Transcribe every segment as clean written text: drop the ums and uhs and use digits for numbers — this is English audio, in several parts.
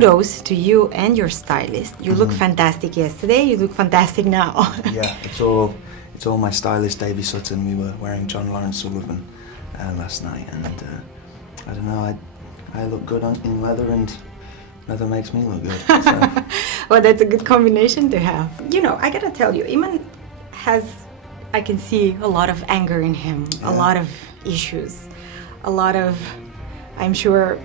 kudos to you and your stylist. You look fantastic yesterday. You look fantastic now. Yeah, it's all my stylist, Davy Sutton. We were wearing John Lawrence Sullivan last night, and I don't know. I look good in leather, and leather makes me look good. So. Well, that's a good combination to have. You know, I gotta tell you, Eamon has, I can see a lot of anger in him, a lot of issues, a lot of, I'm sure,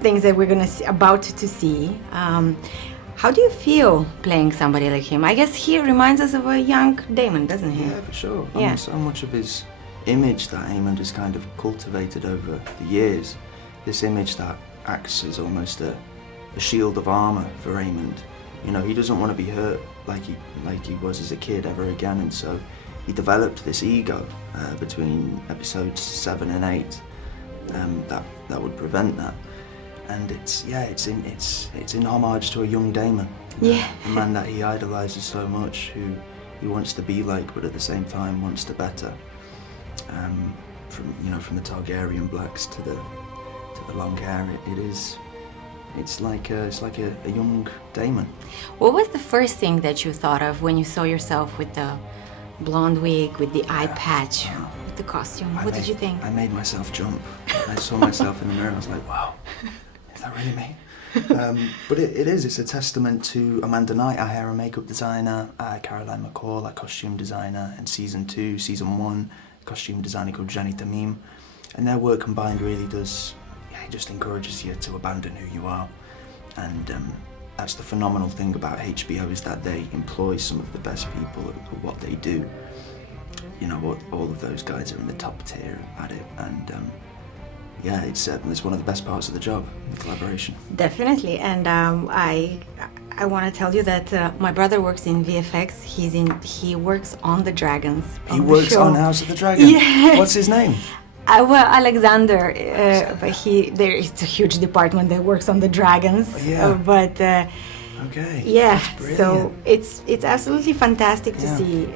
things that we're about to see. How do you feel playing somebody like him? I guess he reminds us of a young Daemon, doesn't he? Yeah, for sure. I mean, so much of his image that Aemond has kind of cultivated over the years, this image that acts as almost a shield of armor for Aemond. You know, he doesn't want to be hurt like he was as a kid ever again, and so he developed this ego between episodes 7 and 8 that would prevent that. And it's in homage to a young Daemon, a man that he idolizes so much, who he wants to be like, but at the same time wants to better. From the Targaryen blacks to the long hair, it's like a young Daemon. What was the first thing that you thought of when you saw yourself with the blonde wig, with the eye patch, with the costume? What did you think? I made myself jump. I saw myself in the mirror and I was like, wow, is that really me? But it's a testament to Amanda Knight, our hair and makeup designer, Caroline McCall, our costume designer, and season 1, a costume designer called Jenny Tamim. And their work combined really does, it just encourages you to abandon who you are. And that's the phenomenal thing about HBO, is that they employ some of the best people at what they do. You know, all of those guys are in the top tier at it, and it's one of the best parts of the job, the collaboration. Definitely, and I want to tell you that my brother works in VFX. He works on the dragons. He works on House of the Dragon. Yeah. What's his name? Well, Alexander, but there is a huge department that works on the dragons. Okay. Yeah, so it's absolutely fantastic to see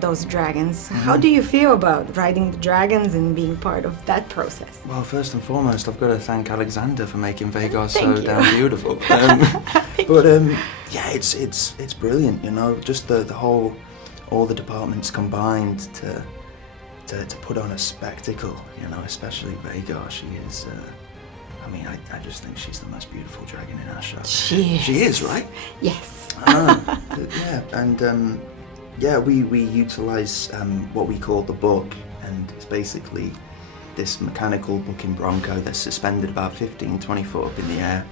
those dragons. How do you feel about riding the dragons and being part of that process? Well, first and foremost, I've got to thank Alexander for making Vhagar so damn beautiful. It's brilliant. You know, just all the departments combined to put on a spectacle. You know, especially Vhagar. She is. I just think she's the most beautiful dragon in our show. She is, right? Yes. We utilise what we call the book, and it's basically this mechanical booking bronco that's suspended about 15-20 foot up in the air.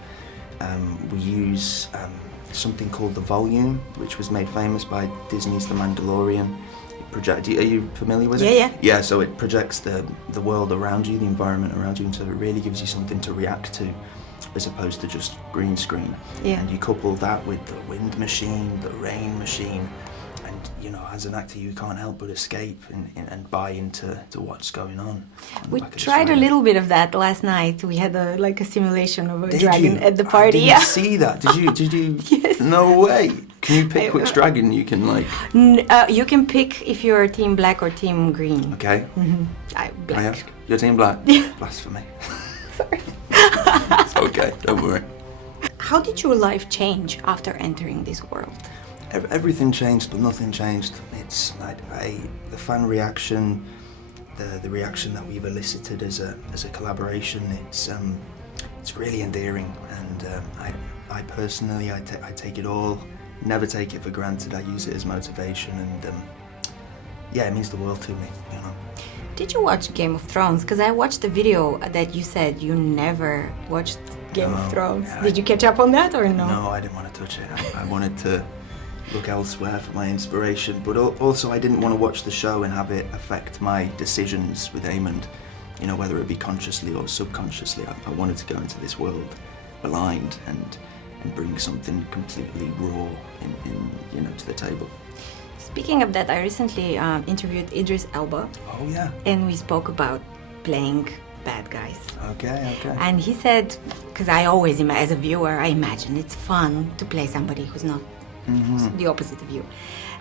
We use something called the volume, which was made famous by Disney's The Mandalorian. Are you familiar with it? Yeah. Yeah, so it projects the world around you, the environment around you, and so it really gives you something to react to, as opposed to just green screen. Yeah. And you couple that with the wind machine, the rain machine, and you know, as an actor, you can't help but escape and buy into what's going on. We tried a little bit of that last night. We had a simulation of a dragon at the party. I didn't see that. Did you? Yes. No way. Can you pick which dragon you can like? You can pick if you're team black or team green. Okay. Black. Can I ask? You're team black? Yeah. Blasphemy. Sorry. It's okay, don't worry. How did your life change after entering this world? Everything changed, but nothing changed. It's the fan reaction, the reaction that we've elicited as a collaboration. It's really endearing, and I personally I take it all. Never take it for granted. I use it as motivation, and it means the world to me. You know. Did you watch Game of Thrones? Because I watched the video that you said you never watched Game of Thrones. Yeah, Did you catch up on that or no? No, I didn't want to touch it. I wanted to look elsewhere for my inspiration, but also I didn't want to watch the show and have it affect my decisions with Aemond. You know, whether it be consciously or subconsciously. I wanted to go into this world blind and bring something completely raw to the table. Speaking of that, I recently interviewed Idris Elba. Oh yeah. And we spoke about playing bad guys. Okay. And he said, because I always, as a viewer, I imagine it's fun to play somebody who's not the opposite of you.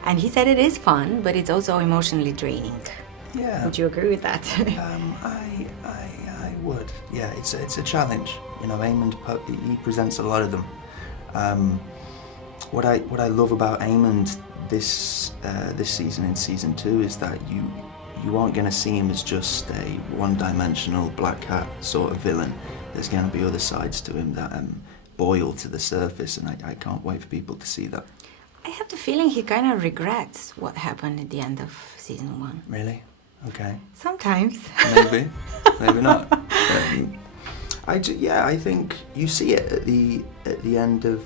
And he said it is fun, but it's also emotionally draining. Yeah. Would you agree with that? I would. Yeah, it's a challenge. You know, Aemond, he presents a lot of them. What I love about Aemond this season, in season 2, is that you aren't going to see him as just a one-dimensional black cat sort of villain. There's going to be other sides to him that boil to the surface, and I can't wait for people to see that. I have the feeling he kind of regrets what happened at the end of season 1. Really? Okay. Sometimes. Maybe. Maybe not. I think you see it at the end of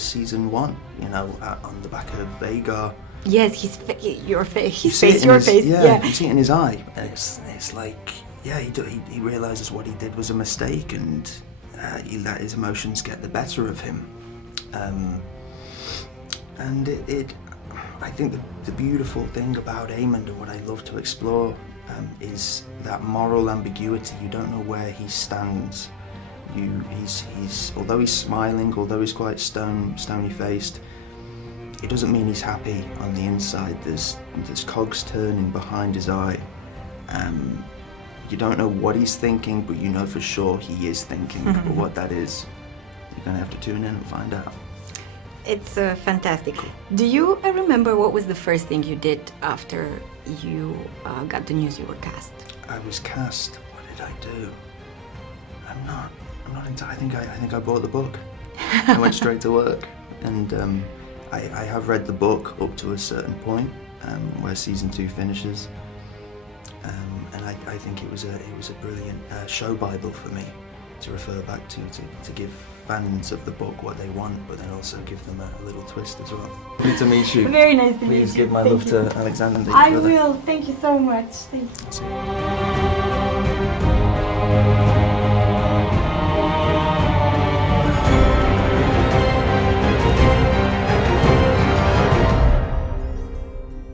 season 1. You know, on the back of Aegar. Yes, his face, your face, Yeah, you see it in his eye. It's like, yeah, he realizes what he did was a mistake, and he let his emotions get the better of him. And I think the beautiful thing about Aemond, and what I love to explore, is that moral ambiguity. You don't know where he stands. He's although he's smiling, although he's quite stony faced, it doesn't mean he's happy on the inside. There's cogs turning behind his eye. You don't know what he's thinking, but you know for sure he is thinking. But what that is, you're gonna have to tune in and find out. It's fantastic. Do you remember what was the first thing you did after you got the news you were cast? I was cast. What did I do? I'm not entirely. I think I bought the book. I went straight to work, and I have read the book up to a certain point, where season 2 finishes, and I think it was a brilliant show bible for me to refer back to give fans of the book what they want, but then also give them a little twist as well. Good to meet you. Very nice to meet you. Please give my love to Alexander. I will. Thank you so much. Thank you.